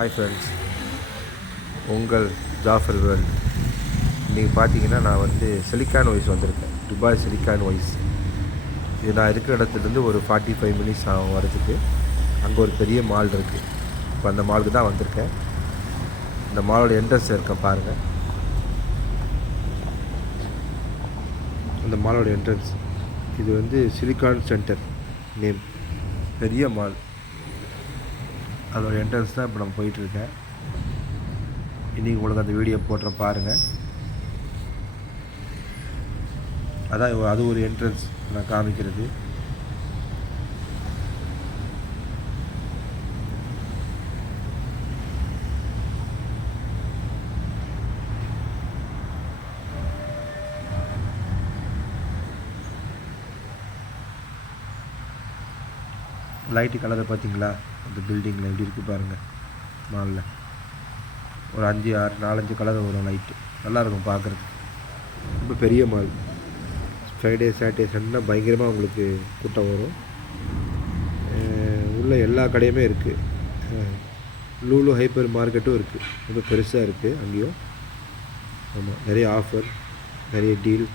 Hi friends, உங்கள் Jaffer world. இன்றைக்கி பார்த்தீங்கன்னா நான் வந்து சிலிக்கான் வைஸ் வந்திருக்கேன். Dubai Silicon Oasis. இது நான் இருக்கிற இடத்துலேருந்து ஒரு 45 மினிட்ஸ் ஆகும் வரதுக்கு. அங்கே ஒரு பெரிய மால் இருக்குது. இப்போ அந்த மாலுக்கு தான் வந்திருக்கேன். இந்த மாலோட என்ட்ரன்ஸ் இருக்கேன் பாருங்கள். அந்த மாலோட என்ட்ரன்ஸ் இது வந்து சிலிக்கான் சென்டர் நேம், பெரிய மால். அதோட என்ட்ரன்ஸ் தான் இப்போ நம்ம போயிட்டுருக்கேன். இன்றைக்கி உங்களுக்கு அந்த வீடியோ போடுற பாருங்கள். அதான் அது ஒரு என்ட்ரன்ஸ் நான் காமிக்கிறது. லைட்டு கலரை பார்த்தீங்களா? அந்த பில்டிங்கில் எப்படி இருக்குது பாருங்கள். மாலில் ஒரு 4-5 கலர் வரும் லைட்டு. நல்லாயிருக்கும் பார்க்குறதுக்கு. ரொம்ப பெரிய மால். ஃப்ரைடே சாட்டர்டே சண்டே பயங்கரமாக உங்களுக்கு கூட்டம் வரும். உள்ள எல்லா கடையுமே இருக்குது. லூலு ஹைப்பர் மார்க்கெட்டும் இருக்குது. ரொம்ப பெருசாக இருக்குது அங்கேயும். ஆமாம், நிறைய ஆஃபர், நிறைய டீல்,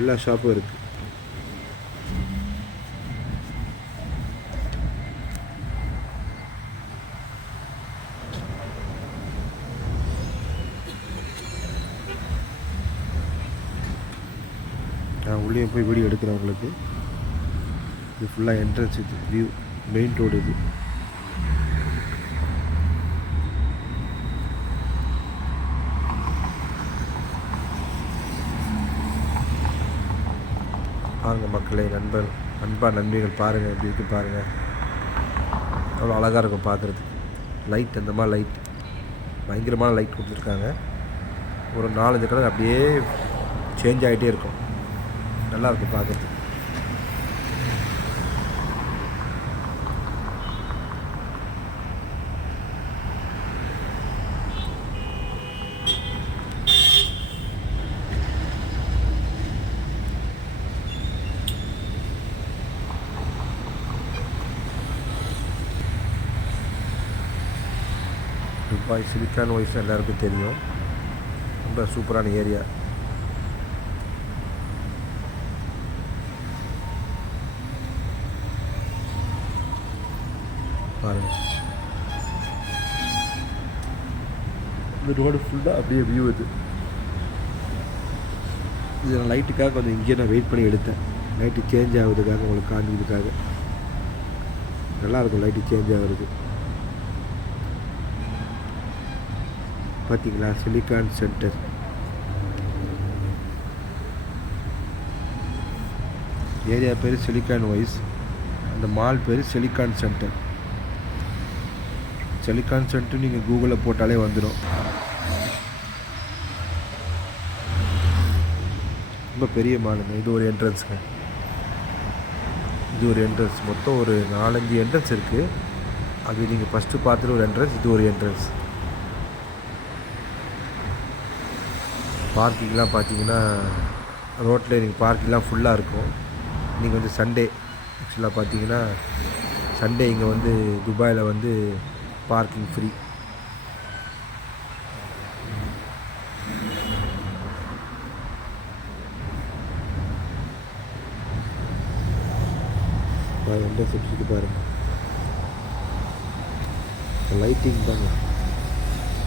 எல்லா ஷாப்பும் இருக்குது. நான் உள்ளே போய் வீடியோ எடுக்கிறேன் உங்களுக்கு. இது ஃபுல்லாக என்ட்ரன்ஸ், இது வியூ, மெயின் ரோடு இது. பாருங்கள் மக்களே, நண்பிகள் பாருங்கள் எப்படி இருக்குது பாருங்கள். அவ்வளோ அழகாக இருக்கும் பார்க்குறதுக்கு. லைட், அந்த மாதிரி லைட், பயங்கரமான லைட் கொடுத்துருக்காங்க. ஒரு 4-5 கலர் அப்படியே சேஞ்ச் ஆகிட்டே இருக்கும். நல்லாயிருக்கும் பார்க்குறதுக்கு. துபாய் சிலிக்கான் வைஸ் எல்லாருக்கும் தெரியும். ரொம்ப சூப்பரான ஏரியா. பாருங்கள், இந்த ரோடு ஃபுல்லாக அப்படியே வியூ இது. இது நான் லைட்டுக்காக கொஞ்சம் இங்கேயே நான் வெயிட் பண்ணி எடுத்தேன். லைட்டு சேஞ்ச் ஆகுறதுக்காக, உங்களுக்கு காமிக்கிறதுக்காக. நல்லாயிருக்கும் லைட்டு சேஞ்ச் ஆகுறது. பார்த்தீங்களா? Silicon centre. ஏரியா பேர் சிலிக்கான் வைஸ். அந்த மால் பேர் சிலிக்கான் சென்டர். சிலிக்கான் சென்டர் நீங்கள் கூகுளில் போட்டாலே வந்துடும். ரொம்ப பெரிய மாலுங்க. இது ஒரு என்ட்ரன்ஸுங்க. இது ஒரு என்ட்ரன்ஸ். மொத்தம் ஒரு 4-5 என்ட்ரன்ஸ் இருக்குது. அது நீங்கள் ஃபஸ்ட்டு பார்த்துட்டு ஒரு என்ட்ரன்ஸ், இது ஒரு என்ட்ரன்ஸ். பார்க்கிங்லாம் பார்த்தீங்கன்னா ரோட்டில் நீங்கள் பார்க்கிங்லாம் ஃபுல்லாக இருக்கும். நீங்கள் வந்து சண்டே ஆக்சுவலாக பார்த்தீங்கன்னா சண்டே இங்கே வந்து துபாயில் வந்து பார்க்கிங் ஃப்ரீ. எந்த செப்ஸுக்கு பாருங்கள். லைட்டிங் தாங்க,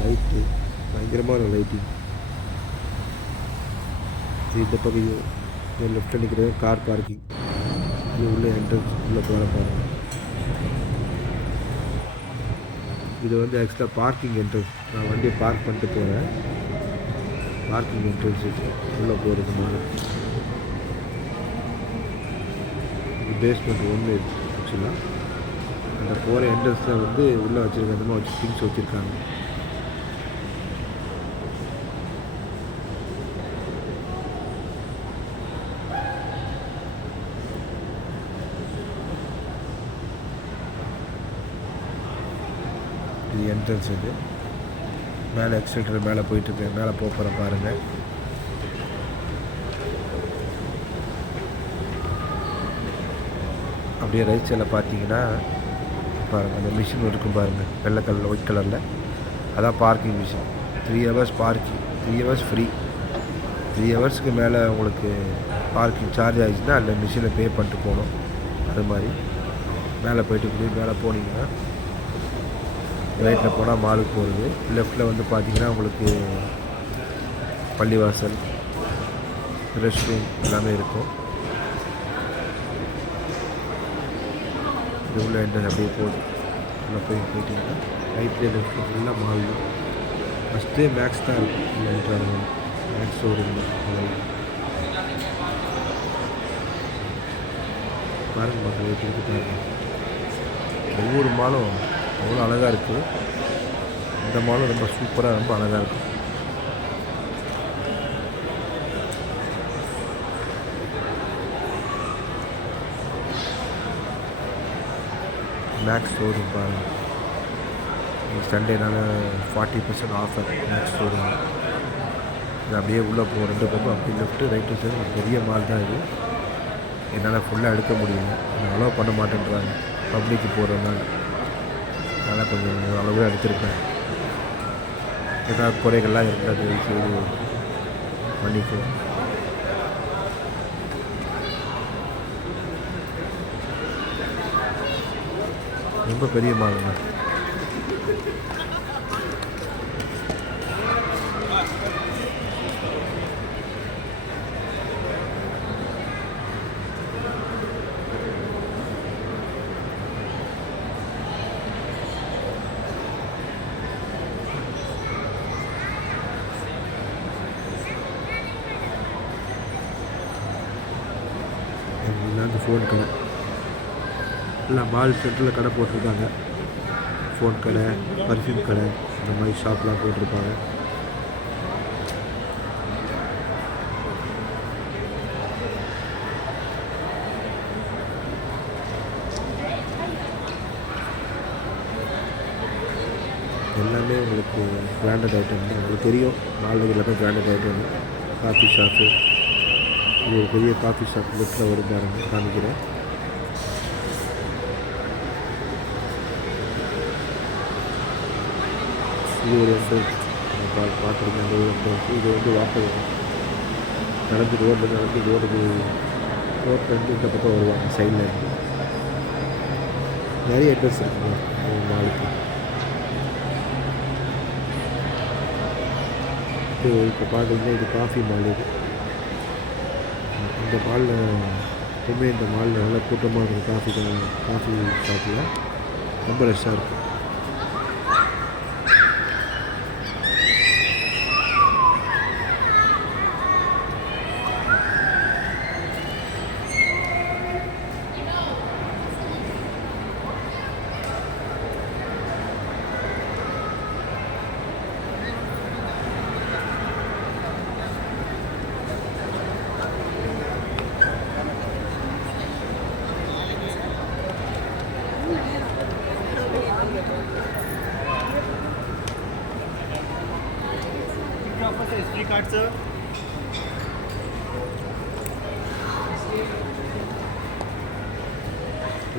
லைட்டு பயங்கரமான லைட்டிங். இந்த பக்கம் லெஃப்ட்டில் நிற்கிறது கார் பார்க்கிங். இது உள்ள என்ட்ரன்ஸ் உள்ளே போகிற பாருங்கள். இது வந்து ஆக்சுவலாக பார்க்கிங் என்ட்ரன்ஸ். நான் வண்டியை பார்க் பண்ணிட்டு போகிறேன். பார்க்கிங் என்ட்ரன்ஸ் உள்ளே போகிறது மாதிரி. இது பேஸ்மெண்ட் 1 ஆக்சுவலாக. அந்த போகிற என்ட்ரன்ஸில் வந்து உள்ளே வச்சுருக்க அந்த மாதிரி திங்ஸ் வச்சுருக்காங்க. இது என்ட்ரன்ஸ். இது மேலே எக்ஸிலேட்டர் மேலே போயிட்டுருக்கு. மேலே போகிற பாருங்கள். அப்படியே ரைட் சைடில் பார்த்தீங்கன்னா பாருங்கள் அந்த மிஷின் இருக்கும் பாருங்கள், வெள்ளை கலரில் ஒயிட் கலரில், அதான் parking machine. 3 hours parking, 3 hours free. 3 ஹவர்ஸுக்கு மேலே உங்களுக்கு பார்க்கிங் சார்ஜ் ஆகிடுச்சுன்னா அதில் மிஷினை பே பண்ணிட்டு போகணும். அது மாதிரி மேலே போய்ட்டு இப்படி மேலே போனீங்கன்னா ரைட்டில் போனால் மாலுக்கு போகிறது, லெஃப்ட்டில் வந்து பார்த்தீங்கன்னா உங்களுக்கு பள்ளிவாசல், ரெஸ்ட் ரூம் எல்லாமே இருக்கும். இது உள்ள என்ட்ரன்ஸ் அப்படியே போகுது. உள்ள போயிட்டீங்கன்னா ரைட்லேயே லெஃப்ட்டில் ஃபுல்லாக மால் தான். ஃபஸ்ட்டே மேக்ஸ் தான் இருக்கும். இல்லை என்ட்ராங்க மேக்ஸ் ஷோரூம் தான். பாருங்கள் மக்கள் எப்படி பாருங்கள். ஒவ்வொரு மாலும் அவ்வளோ அழகாக இருக்குது. இந்த மாலும் ரொம்ப சூப்பராக ரொம்ப அழகாக இருக்கும். மேக்ஸ் ஷோரூம் பாருங்கள். சண்டேனால 40% ஆஃபர் மேக்ஸ் ஷோரூம். இது அப்படியே உள்ளே போகும் 2 பக்கம், அப்படி லெஃப்ட்டு ரைட்டு சைடு பெரிய மால் தான் இது. என்னால் ஃபுல்லாக எடுக்க முடியல, அலோவ் பண்ண மாட்டேன்றாங்க பப்ளிக்கு போகிறதுனால. அதனால் கொஞ்சம் அளவு எடுத்திருப்பேன். ஏதாவது குறைகள்லாம் இருந்தால் செய்து பண்ணிக்குவோம். ரொம்ப பெரிய மாலுங்க. அந்த ஃபோன் கடை எல்லாம் மால் சென்டரில் கடை போட்டிருக்காங்க. ஃபோன் கடை, பர்ஃப்யூம் கடை, இந்த மாதிரி ஷாப்லாம் போட்டிருப்பாங்க. எல்லாமே உங்களுக்கு பிராண்டட் ஐட்டம் தான். உங்களுக்கு தெரியும் மாலில் எல்லாமே பிராண்டட் ஐட்டம். காஃபி ஷாப்பு, இது ஒரு பெரிய காஃபி ஷாப் லெஃப்ட்டில் வரும் பாருங்க, காமிக்கிறேன். இது ஒரு என்ட்ரன்ஸ் பார்த்துருக்கேன். அந்த ஒரு என்ட்ரன்ஸ். இது வந்து வாசல் நடந்து ரோட்லேருந்து இந்த பக்கம் வருவாங்க சைடில் இருந்து. நிறைய என்ட்ரன்ஸ் இருக்குங்க நாளுக்கு. இப்போ பார்த்தீங்கன்னா இது காஃபி மால். இது இந்த மாலில் எப்பவுமே இந்த மாலில் நல்லா கூட்டமாக இருக்கும். காஃபி ஷாப்பில் ரொம்ப ரஷ்ஷாக இருக்கும். SD card, sir.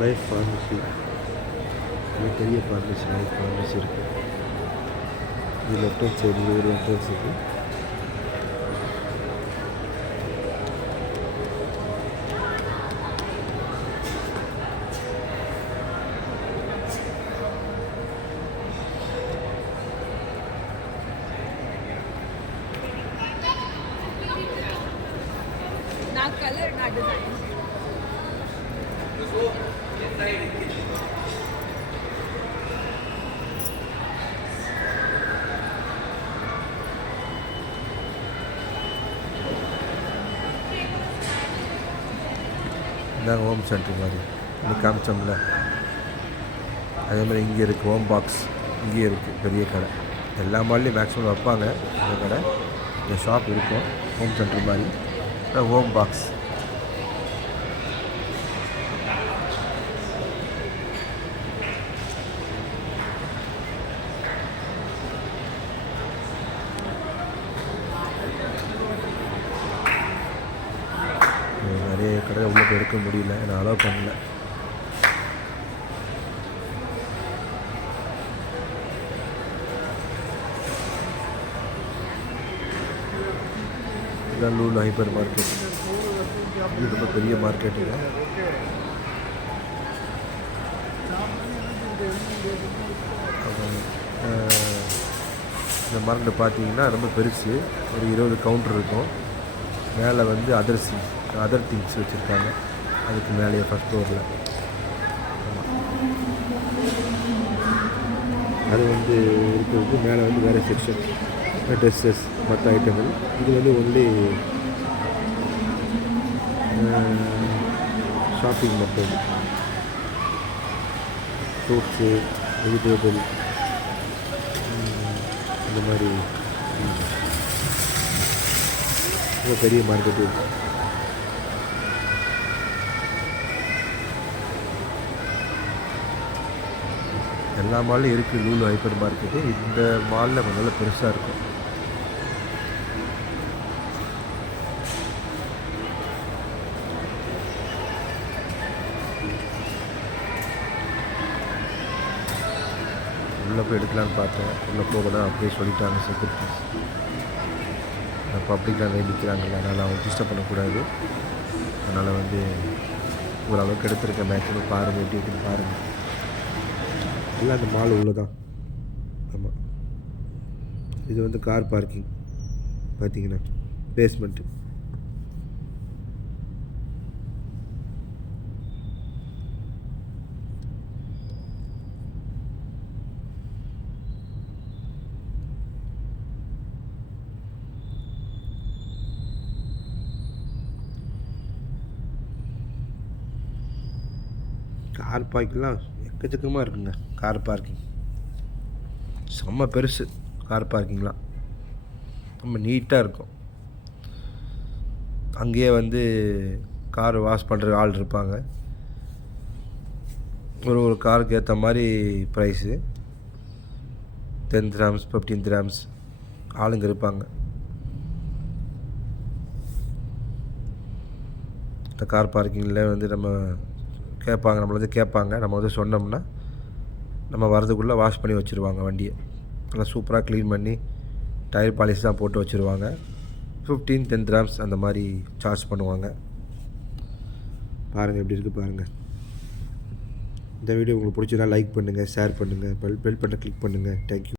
Life pharmacy, பெரிய ஃபார்மசி, லைஃப் ஃபார்மசி இருக்குது. இது லெஃப்ட் சைடு ஒரு என்ட்ரன்ஸ் இருக்குது. Color, not design. இதாங்க ஹோம் சென்டர் மாதிரி இன்னைக்கு காமிச்சோம்ல, அதே மாதிரி இங்கே இருக்குது ஹோம் பாக்ஸ். இங்கேயும் இருக்குது பெரிய கடை. எல்லா மால்லையும் மேக்ஸிமம் வைப்பாங்க இந்த கடை. இந்த ஷாப் இருக்கும் ஹோம் சென்டர் மாதிரி. ஹோம் பாக்ஸ் நிறைய கடை உள்ளே எடுக்க முடியல, நான் அலோவ் பண்ணல. இதுதான் லூலு ஹைப்பர் மார்க்கெட். இது ரொம்ப பெரிய மார்க்கெட்டுங்க. இந்த மார்க்கெட் பார்த்தீங்கன்னா ரொம்ப பெருசு. ஒரு 20 கவுண்டர் இருக்கும். மேலே வந்து அதர் திங்ஸ் வச்சுருக்காங்க. அதுக்கு மேலேயே ஃபஸ்ட் ஃப்ளோரில். அது வந்து இருக்கிறது மேலே வந்து வேறு செக்ஷன் ட்ரெஸ்ஸஸ் மற்ற ஐட்டங்கள். இது வந்து ஒன்லி ஷாப்பிங் மட்டும். ஃப்ரூட்ஸு, வெஜிடேபிள், இந்த மாதிரி ரொம்ப பெரிய மார்க்கெட்டு இருக்குது. எல்லா மால்லையும் இருக்குது லூலு ஹைப்பர் மார்க்கெட்டு. இந்த மாலில் கொஞ்சம் நல்லா பெருசாக இருக்கும். உள்ளே போய் எடுக்கலான்னு பார்த்தேன். உள்ளே போகலாம் அப்படியே சொல்லிட்டாங்க செக்யூரிட்டிஸ். பப்ளிக்கில் நிறைய நிற்கிறாங்கல்ல, அதனால் அவங்க டிஸ்டர்ப் பண்ணக்கூடாது. அதனால் வந்து ஓரளவுக்கு எடுத்துருக்கேன். மேக்ஸிமம் பாருங்கள், எப்படி இருக்குன்னு பாருங்கள். எல்லாம் அந்த மால் உள்ளே தான். ஆமாம், இது வந்து கார் பார்க்கிங் பார்த்தீங்கன்னா பேஸ்மெண்ட்டு. கார் பார்க்கிங்லாம் எக்கச்சக்கமாக இருக்குங்க. கார் பார்க்கிங் செம்ம பெருசு. கார் பார்க்கிங்லாம் ரொம்ப நீட்டாக இருக்கும். அங்கேயே வந்து கார் வாஷ் பண்ணுற ஆள் இருப்பாங்க. ஒரு காருக்கு ஏற்ற மாதிரி ப்ரைஸு 10 dirhams 15 dirhams ஆளுங்க இருப்பாங்க. இந்த கார் பார்க்கிங்கில் வந்து நம்ம கேட்பாங்க. நம்ம வந்து சொன்னோம்னா நம்ம வரதுக்குள்ளே வாஷ் பண்ணி வச்சுருவாங்க வண்டியை. நல்லா சூப்பராக க்ளீன் பண்ணி டயர் பாலிஷ்லாம் போட்டு வச்சுருவாங்க. 10 dirhams அந்த மாதிரி சார்ஜ் பண்ணுவாங்க. பாருங்கள் எப்படி இருக்குது பாருங்கள். இந்த வீடியோ உங்களுக்கு பிடிச்சதா லைக் பண்ணுங்கள், ஷேர் பண்ணுங்கள், பெல் பட்டனை கிளிக் பண்ணுங்கள். தேங்க்யூ.